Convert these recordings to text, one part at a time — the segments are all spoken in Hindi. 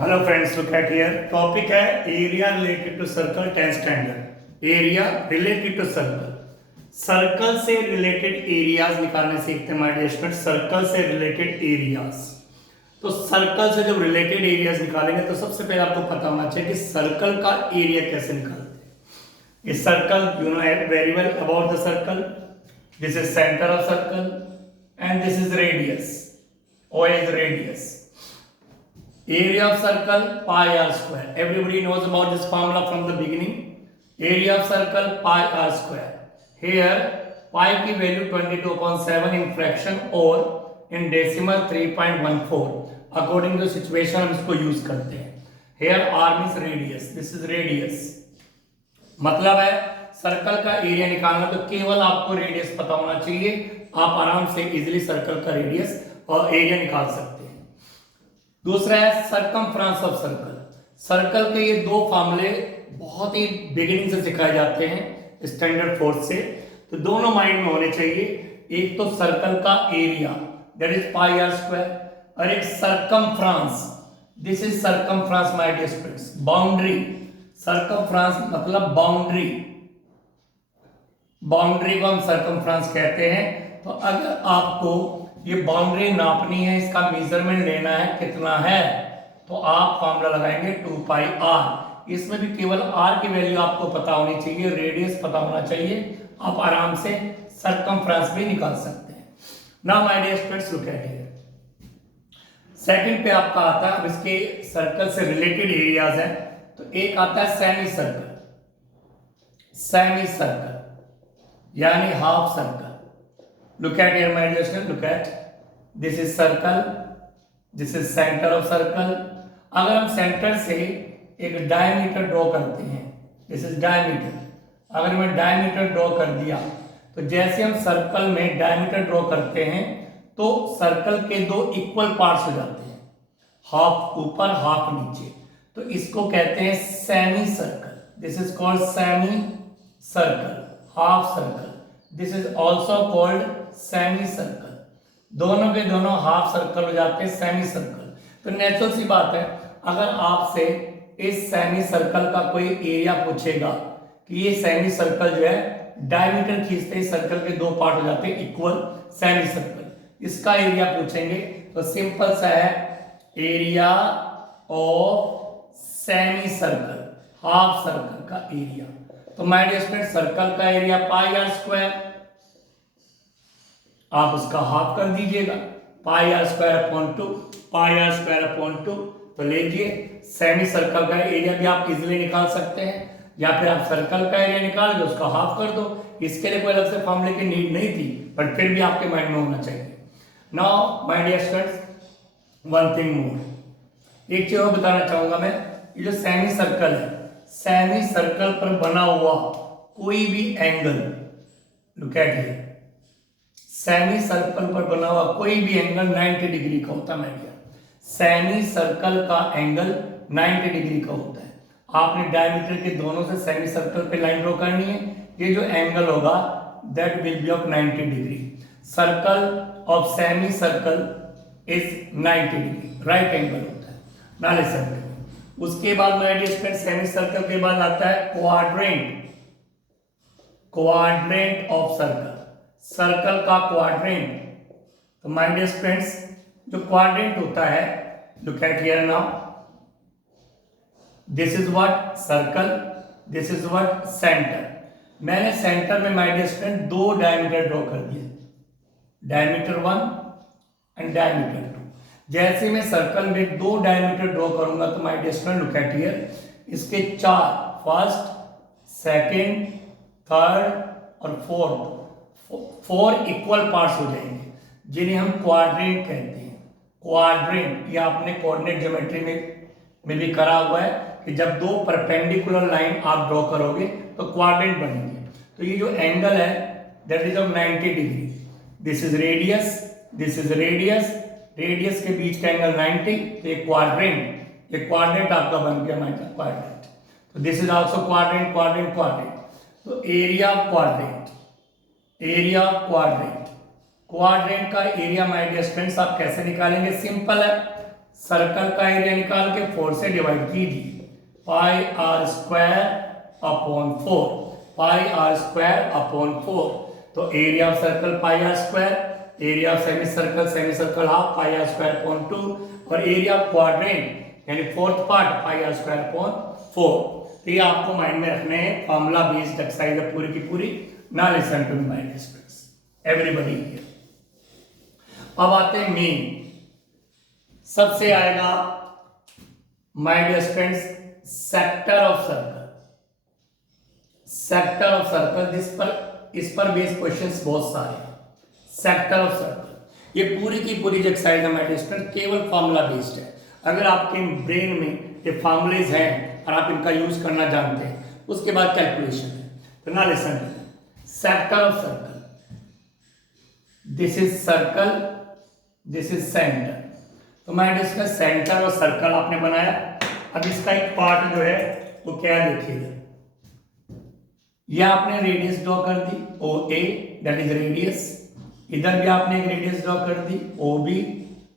Hello friends, look at here. Topic है area related to circle 10th standard. Area related to circle, circle से रिलेटेड एरियाज निकालने सीखते हैं माय डियर स्टूडेंट। सर्कल से रिलेटेड एरियाज, तो सर्कल से जब रिलेटेड एरियाज निकालेंगे तो सबसे पहले आपको पता होना चाहिए कि सर्कल का एरिया कैसे निकालते हैं। इस circle you know very well about the circle. This is centre of circle and this is radius. O is radius. Area of circle pi r square. Everybody knows about this formula from the beginning. Area of circle pi r square. Here pi की value 22/7 in fraction और in decimal 3.14. According to situation हम इसको यूज करते हैं. Here r means radius. This is radius. मतलब है सर्कल का एरिया निकालना तो केवल आपको रेडियस पता होना चाहिए। आप आराम से इजिली सर्कल का रेडियस और एरिया निकाल सकते हैं। दूसरा है सरकमफ्रेंस ऑफ सर्कल। सर्कल के ये दो फार्मूले बहुत ही बिगिनिंग से सिखाए जाते हैं स्टैंडर्ड 4 से, तो दोनों माइंड में होने चाहिए। एक तो सर्कल का area that is pi r square और एक circumference, this is circumference my dear students. Boundary, circumference मतलब बाउंड्री, बाउंड्री को हम सरकमफ्रेंस कहते हैं। तो अगर आपको ये बाउंड्री नापनी है, इसका मेजरमेंट लेना है कितना है, तो आप फॉर्मूला लगाएंगे 2 पाई आर। इसमें भी केवल आर की वैल्यू आपको पता होनी चाहिए, रेडियस पता होना चाहिए। आप आराम से सरकमफ्रेंस भी निकाल सकते हैं। Now my dear students look at here. Second पे आपका आता है, अब इसके सर्कल से रिलेटेड एरियाज है, तो एक आता है सेमी सर्कल। सेमी सर्कल यानी half circle. Look at here my dear student, look at this is circle, this is center of circle. अगर हम सेंटर से एक डायमीटर ड्रॉ करते हैं, this is diameter, अगर मैं डायमीटर ड्रॉ कर दिया तो जैसे हम सर्कल में डायमीटर ड्रॉ करते हैं तो सर्कल के दो इक्वल पार्ट्स हो जाते हैं, हाफ ऊपर हाफ नीचे, तो इसको कहते हैं semi circle. This is called semi circle, half circle. This is also called semi circle. दोनों के दोनों हाफ सर्कल हो जाते हैं, सेमी सर्कल। तो नेचुरल सी बात है, अगर आपसे इस सेमी सर्कल का कोई एरिया पूछेगा कि ये सेमी सर्कल जो है डायमीटर खींचते ही सर्कल के दो पार्ट हो जाते हैं इक्वल, सेमी सर्कल, इसका एरिया पूछेंगे तो सिंपल सा है area of semi circle, half circle का एरिया। तो माय डियर स्टूडेंट सर्कल का एरिया पाई आर स्क्वायर, आप उसका हाफ कर दीजिएगा, pi r square upon 2, pi r square upon 2। तो लीजिए सेमी सर्कल का एरिया भी आप इजीली निकाल सकते हैं, या फिर आप सर्कल का एरिया निकाल के उसका हाफ कर दो। इसके लिए कोई अलग से फॉर्मूले की नीड नहीं थी, बट फिर भी आपके माइंड में होना चाहिए। Now my dear students one thing more, एक चीज और बताना चाहूंगा मैं। ये जो सेमी सर्कल है, सेमी सर्कल पर बना हुआ कोई भी angle, look at here, semi circle पर बना हुआ कोई भी एंगल 90 डिग्री का होता है। सेमी सर्कल का एंगल 90 डिग्री का होता है। आपने डायमीटर के दोनों से सेमी सर्कल पे लाइन ड्रॉ करनी है, ये जो एंगल होगा that will be of 90 degree. Circle of semi circle is 90 degree, right angle होता है। नाले सर्कल उसके बाद मेरे डियर सेमी सर्कल के बाद आता है quadrant, quadrant of circle, circle का क्वाड्रेंट। तो माय डियर फ्रेंड्स जो क्वाड्रेंट होता है, look at here now, this is what circle, this is what centre. मैंने सेंटर में माय डियर फ्रेंड दो डायमीटर ड्रॉ कर दिए, डायमीटर 1 एंड डायमीटर 2। जैसे मैं सर्कल में दो डायमीटर ड्रॉ करूंगा तो my dear friend look at here, इसके चार, फर्स्ट, सेकंड, थर्ड और फोर्थ, 4 इक्वल पार्ट्स हो जाएंगे, जिन्हें हम क्वाड्रेंट कहते हैं। क्वाड्रेंट या आपने कोऑर्डिनेट ज्योमेट्री में भी करा हुआ है कि जब दो परपेंडिकुलर लाइन आप ड्रॉ करोगे तो क्वाड्रेंट बनेंगे। तो ये जो एंगल है that is of 90 degree. This is radius, this is radius, radius के बीच का एंगल 90, तो ये क्वाड्रेंट, ये क्वाड्रेंट आपका बन गया माइनस क्वाड्रेंट। तो this is also quadrant, quadrant, quadrant. तो area of quadrant, area of quadrant, quadrant का एरिया माय डियर फ्रेंड्स आप कैसे निकालेंगे, सिंपल है। सर्कल का एरिया निकाल के 4 से डिवाइड कीजिए, pi r square upon 4, pi r square upon 4। तो area of circle pi r square, area of semi circle half pi r square upon 2, और एरिया ऑफ क्वाड्रेंट यानी fourth part pi r square upon 4। तो ये आपको माइंड में रखने हैं, फॉर्मूला बेस्ड एक्सरसाइज है पूरी की पूरी। Now listen to me my dear students, everybody here. अब आते हैं मेन। सबसे आएगा my dear students sector of circle. Sector of circle इस पर बेस्ड क्वेश्चंस बहुत सारे हैं। सेक्टर ऑफ सर्कल, ये पूरी की पूरी जो एक्सरसाइज है माय डियर स्टूडेंट केवल फॉर्मूला बेस्ड है। अगर आपके ब्रेन में ये फॉर्मूलेज हैं और आप इनका यूज करना जानते हैं, उसके बाद कैलकुलेशन है। तो ना listen, sector of circle, this is circle, this is centre. तो मैं इसका सेंटर और सर्कल आपने बनाया। अब इसका एक पार्ट जो है वो क्या है देखिएगा, ये आपने रेडियस ड्रॉ कर दी O A, that is radius. इधर भी आपने एक रेडियस ड्रॉ कर दी O B,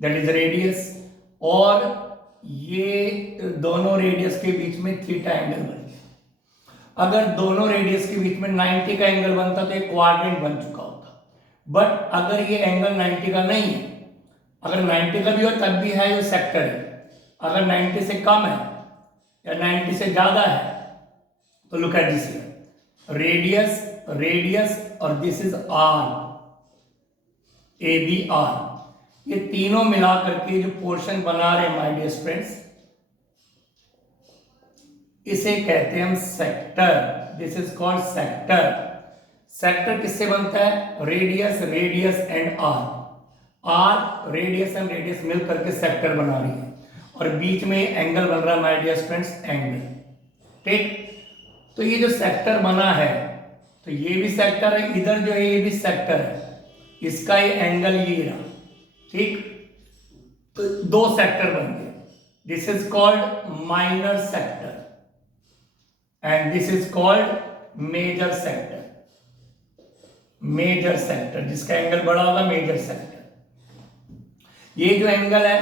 that is radius. और ये दोनों रेडियस के बीच में थीटा एंगल बन गया। अगर दोनों रेडियस के बीच में 90 का एंगल बनता तो एक क्वाड्रेंट बन चुका होता। बट अगर ये एंगल 90 का नहीं है, अगर 90 का भी हो तब भी है, ये सेक्टर है। अगर 90 से कम है या 90 से ज्यादा है तो look at this, radius radius और this is R, A B R. ये तीनों मिला करके जो पोर्शन बना रहे माय डियर फ्रेंड्स, इसे कहते हैं हम sector. This is called sector. Sector किससे बनता है? Radius radius and R. R radius and radius मिल करके सेक्टर बना रही है, और बीच में एंगल बन रहा है माय डियर फ्रेंड्स एंगल। ठीक, तो ये जो सेक्टर बना है, तो ये भी सेक्टर है, इधर जो है ये भी सेक्टर है, इसका ये एंगल ये रहा। ठीक, तो दो सेक्टर बन गए। This is called minor sector and this is called major sector. Major sector, जिसका एंगल बड़ा होगा मेजर सेक्टर। ये जो एंगल है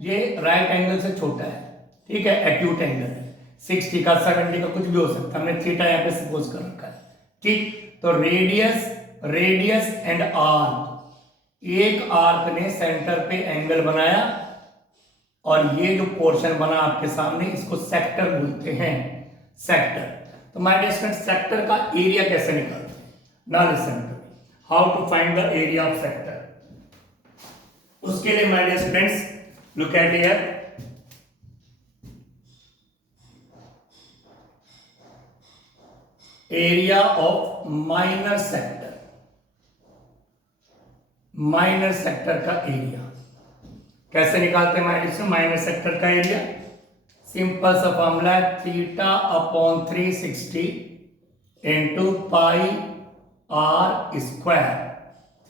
ये राइट एंगल से छोटा है, ठीक है, एक्यूट एंगल है, 60 का 70 का कुछ भी हो सकता है। हमने थीटा यहाँ पे सपोज कर रखा है। ठीक, तो रेडियस रेडियस एंड आर्क, एक आर्क ने सेंटर पे एंगल बनाया, और ये जो पोर्शन बना आपके सामने इसको सेक्टर बोलते हैं, सेक्टर। तो माय डियर स्टूडेंट्स, सेक्टर का एरिया कैसे निकालते हैं? Now listen to me, how to find the area of sector. उसके लिए my dear students look at here, area of minor sector. Minor sector का एरिया कैसे निकालते हैं my dear student? Minor sector का एरिया सिंपल सा फॉर्मूला है, theta upon 360 into pi r square.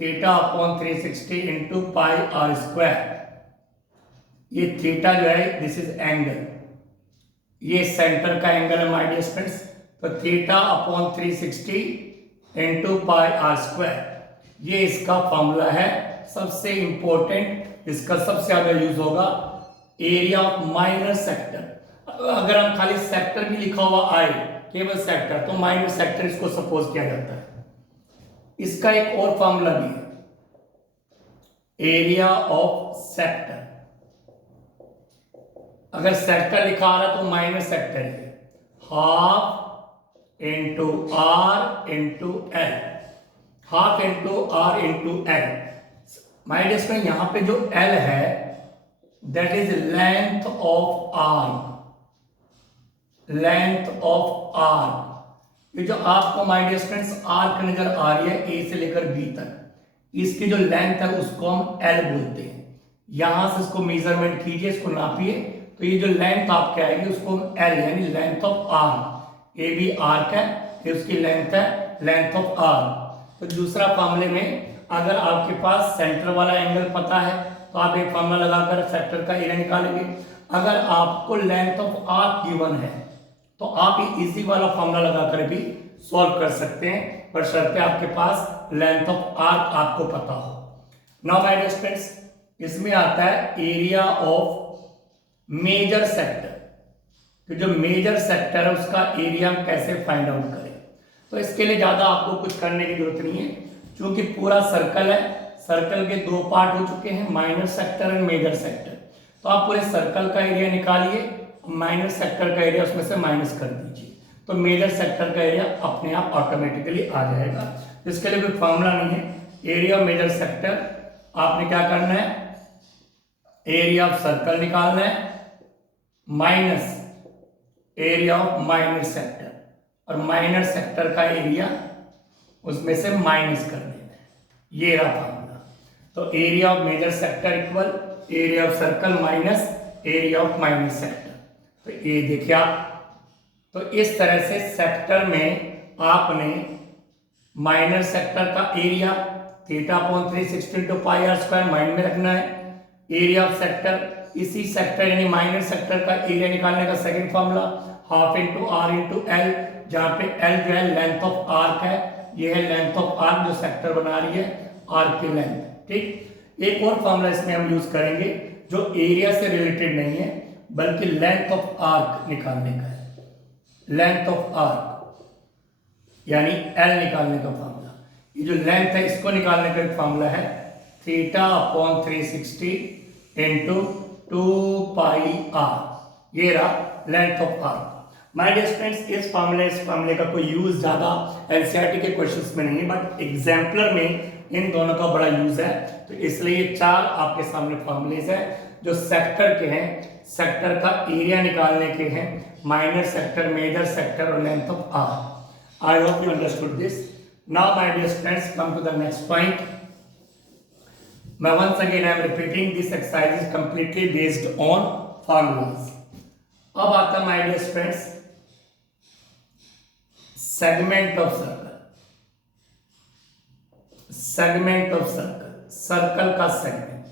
Theta upon 360 into pi r square. ये थीटा जो है दिस इज एंगल, ये सेंटर का एंगल है माय डियर स्टूडेंट्स। तो theta upon 360 into pi r square, ये इसका फॉर्मूला है। सबसे इंपॉर्टेंट, इसका सबसे ज्यादा यूज होगा एरिया ऑफ माइनर सेक्टर। अगर हम खाली सेक्टर भी लिखा हुआ आए, केवल सेक्टर, तो माइनर सेक्टर इसको सपोज किया जाता है। इसका एक और फॉर्मूला भी है, एरिया ऑफ सेक्टर। अगर सेक्टर लिखा आ रहा तो माइनर सेक्टर है, half into r into l, half into r into l. My dear friend, यहां पे जो एल है that is length of arc, length of arc. ये जो आपको माय डियर फ्रेंड्स आर्क नजर आ रही है ए से लेकर बी तक, इसकी जो लेंथ है उसको हम एल बोलते हैं। यहां से इसको मेजरमेंट कीजिए, इसको नापिए, तो ये जो लेंथ आपके आएगी उसको हम एल यानी length of arc, A B arc है, ये उसकी लेंथ है, लेंथ ऑफ आर्क। तो दूसरा फॉर्मूले में अगर आपके पास सेंटर वाला एंगल पता है तो आप एक फॉर्मूला लगाकर सेक्टर का एरिया निकालेंगे। अगर आपको लेंथ ऑफ आर्क गिवन है तो आप ये इजी वाला फॉर्मूला लगाकर भी सॉल्व कर सकते हैं, पर शर्त है आपके पास लेंथ ऑफ आर्क आपको पता हो। नाउ माय डियर स्टूडेंट्स, इसमें आता है एरिया ऑफ मेजर सेक्टर, तो जो मेजर सेक्टर है उसका एरिया कैसे फाइंड आउट करें। तो इसके लिए ज़्यादा आपको कुछ करने की जरूरत नहीं है, क्योंकि पूरा सर्कल है, सर्कल के दो पार्ट हो चुके हैं, minor sector and major sector. तो आप पूरे सर्कल का एरिया निकालिए, माइनर सेक्टर का एरिया उसमें से माइनस कर दीजिए, तो मेजर सेक्टर का एरिया अपने आप ऑटोमेटिकली आ जाएगा। इसके लिए कोई फॉर्मूला नहीं है। एरिया ऑफ मेजर सेक्टर आपने क्या करना है, एरिया ऑफ सर्कल निकालना है minus area of minor sector, और माइनर सेक्टर का एरिया उसमें से माइनस कर देना है। ये रहा फॉर्मूला। तो area of major sector equal area of circle minus area of minor sector. तो ये देखिए आप, तो इस तरह से सेक्टर में आपने माइनर सेक्टर का एरिया θ/360 × πr² माइंड में रखना है। एरिया ऑफ सेक्टर, इसी सेक्टर यानी माइनर सेक्टर का एरिया निकालने का second formula half into r into l, जहाँ पे एल जो है लेंथ ऑफ आर्क है, ये है लेंथ ऑफ आर्क जो सेक्टर बना रही है, आर्क की लेंथ। ठीक, एक और फॉर्मूला इसमें हम यूज करेंगे जो एरिया से रिलेटेड नहीं है बल्कि लेंथ ऑफ आर्क निकालने का है। लेंथ ऑफ आर्क यानी एल निकालने का फॉर्मूला, ये जो लेंथ है इसको निकालने का एक फॉर्मूला है θ/360 × 2πr। ये रहा length of arc. My dear students, इस फॉर्मूले का कोई यूज ज्यादा एनसीईआरटी के क्वेश्चंस में नहीं है, बट एग्जाम्पलर में इन दोनों का बड़ा यूज है। तो इसलिए ये चार आपके सामने फॉर्मूलेज है जो सेक्टर के हैं, सेक्टर का एरिया निकालने के हैं, माइनर सेक्टर, मेजर सेक्टर और length of r. I hope you understood this. Now my dear students, come to the next point. मैं once again I am repeating this exercise is completely based on formulas। अब आता my dear students segment of circle. Segment of circle, circle का सेगमेंट।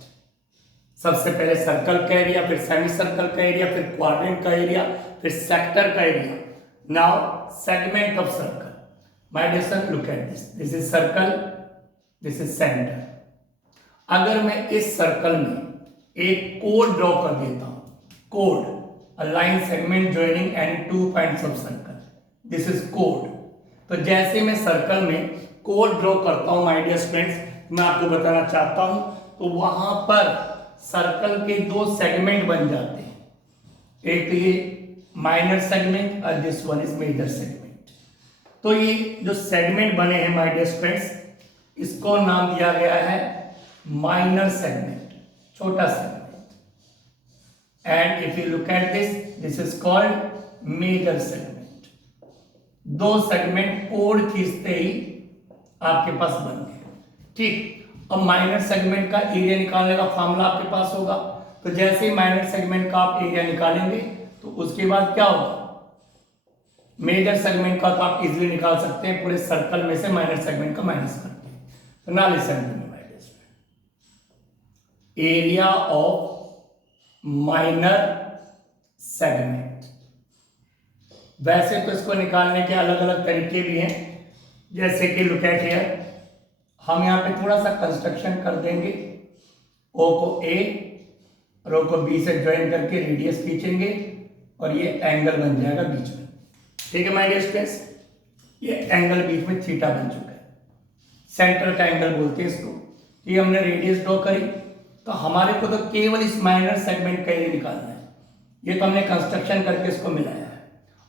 सबसे पहले सर्कल का एरिया, फिर सेमी सर्कल का एरिया, फिर क्वाड्रेंट का एरिया, फिर सेक्टर का area. Now segment of circle. My dear son, look at this, this is circle, this is centre. अगर मैं इस सर्कल में एक कोड ड्रॉ कर देता हूं, code, a line segment joining any two points of circle, this is code. तो जैसे मैं सर्कल में कोड ड्रॉ करता हूं माय डियर स्टूडेंट्स, मैं आपको बताना चाहता हूं, तो वहां पर सर्कल के दो सेगमेंट बन जाते हैं, एक तो ये माइनर सेगमेंट और this one is major segment. तो ये जो सेगमेंट बने हैं माय डियर स्टूडेंट्स, इसको नाम दिया गया है माइनर सेगमेंट, छोटा segment. And if you look at this, this is called major segment. दो सेगमेंट कोड खींचते ही आपके पास बन गए। ठीक, अब माइनर सेगमेंट का एरिया निकालने का फॉर्मूला आपके पास होगा। तो जैसे ही माइनर सेगमेंट का आप एरिया निकालेंगे तो उसके बाद क्या होगा, मेजर सेगमेंट का तो आप इजीली निकाल सकते हैं, पूरे सर्कल में से माइनर सेगमेंट का माइनस करते हैं। तो ना listen to me my dear student, area of minor segment. वैसे तो इसको निकालने के अलग अलग तरीके भी हैं, जैसे कि लुक एट हियर, हम यहाँ पे थोड़ा सा कंस्ट्रक्शन कर देंगे, ओ को ए और ओ को बी से ज्वाइन करके रेडियस खींचेंगे और ये एंगल बन जाएगा बीच में। ठीक है माय डियर स्टूडेंट्स, ये एंगल बीच में थीटा बन चुका है, सेंटर का एंगल बोलते हैं इसको। ये हमने रेडियस ड्रॉ करी, तो हमारे को तो केवल इस माइनर सेगमेंट का एरिया निकालना है। ये तो हमने कंस्ट्रक्शन करके इसको मिलाया है।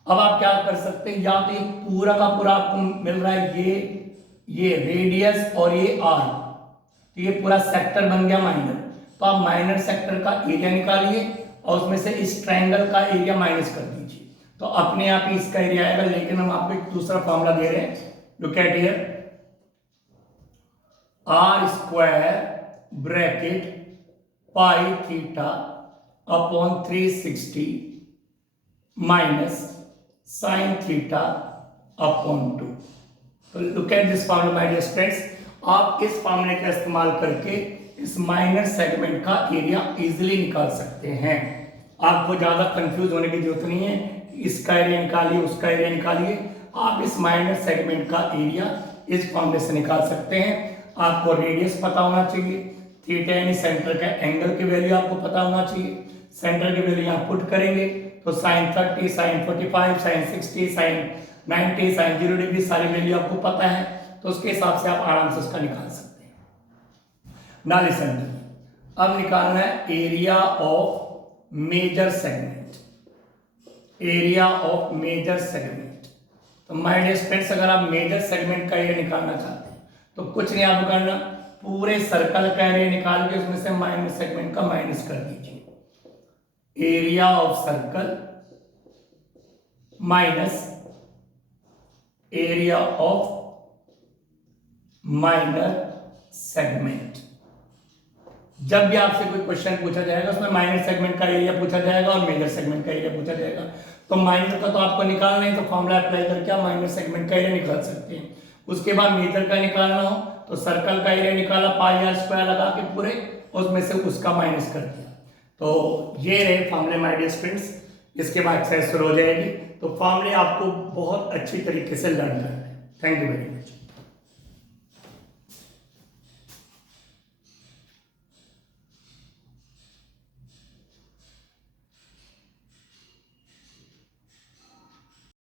अब आप क्या कर सकते हैं, या तो ये पूरा का पूरा आपको मिल रहा है, ये रेडियस और ये आर, तो ये पूरा सेक्टर बन गया माइनर। तो आप माइनर सेक्टर का एरिया निकालिए और उसमें से इस ट्रायंगल का एरिया माइनस कर दीजिए, तो अपने आप ही इसका एरिया आएगा। लेकिन हम आपको एक दूसरा फॉर्मूला दे रहे हैं, look at here, r square bracket pi theta upon 360 minus sine theta upon 2। तो look at this formula my dear students. आप इस फॉर्मूले का इस्तेमाल करके इस माइनर सेगमेंट का एरिया इजीली निकाल सकते हैं। आपको ज्यादा कंफ्यूज होने की जरूरत नहीं है, इसका एरिया निकालिए, उसका एरिया निकालिए। आप इस माइनर सेगमेंट का एरिया इस फॉर्मूले से निकाल सकते हैं। आपको रेडियस पता होना चाहिए, थीटा यानी सेंटर का एंगल की वैल्यू आपको पता होना चाहिए, सेंटर की वैल्यू यहाँ पुट करेंगे तो sine 30, sine 45, sine 60, sine 90, sine 0 degree सारी वैल्यू आपको पता है, तो उसके हिसाब से आप आराम से उसका निकाल सकते हैं। नाउ लिसन, अब निकालना है area of major segment, area of major segment. तो माय डियर फ्रेंड्स, अगर आप मेजर सेगमेंट का एरिया निकालना चाहते हैं तो कुछ नहीं आपको करना, पूरे सर्कल का एरिया निकाल के उसमें से माइनस सेगमेंट का माइनस कर दीजिए। Area of circle minus area of minor segment. जब भी आपसे कोई क्वेश्चन पूछा जाएगा उसमें माइनर सेगमेंट का एरिया पूछा जाएगा और मेजर सेगमेंट का एरिया पूछा जाएगा, तो माइनर का तो आपको निकालना है, तो फॉर्मूला अप्लाई करके आप माइनर सेगमेंट का एरिया निकाल सकते हैं। उसके बाद मेजर का निकालना हो तो सर्कल का एरिया निकाला, पाई आर स्क्वायर लगा के पूरे, उसमें से उसका माइनस कर दिया। तो ये रहे फॉर्मूले माय डियर फ्रेंड्स, इसके बाद एक्सरसाइज शुरू हो जाएगी। तो फॉर्मूले आपको बहुत अच्छी तरीके से लर्न करना है। Thank you very much.